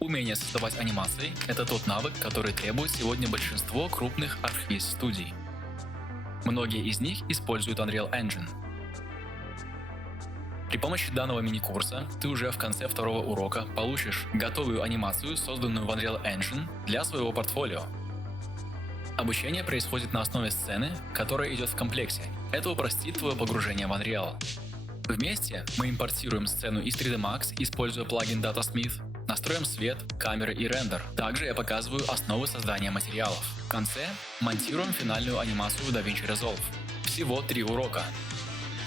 Умение создавать анимации – это тот навык, который требует сегодня большинство крупных архвиз-студий. Многие из них используют Unreal Engine. При помощи данного мини-курса ты уже в конце второго урока получишь готовую анимацию, созданную в Unreal Engine для своего портфолио. Обучение происходит на основе сцены, которая идет в комплекте. Это упростит твое погружение в Unreal. Вместе мы импортируем сцену из 3D Max, используя плагин DataSmith, настроим свет, камеры и рендер. Также я показываю основы создания материалов. В конце монтируем финальную анимацию в DaVinci Resolve. Всего 3 урока.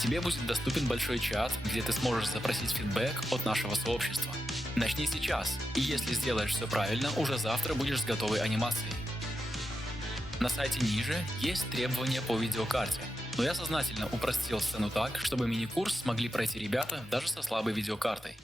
Тебе будет доступен большой чат, где ты сможешь запросить фидбэк от нашего сообщества. Начни сейчас, и если сделаешь все правильно, уже завтра будешь с готовой анимацией. На сайте ниже есть требования по видеокарте, но я сознательно упростил сцену так, чтобы мини-курс смогли пройти ребята даже со слабой видеокартой.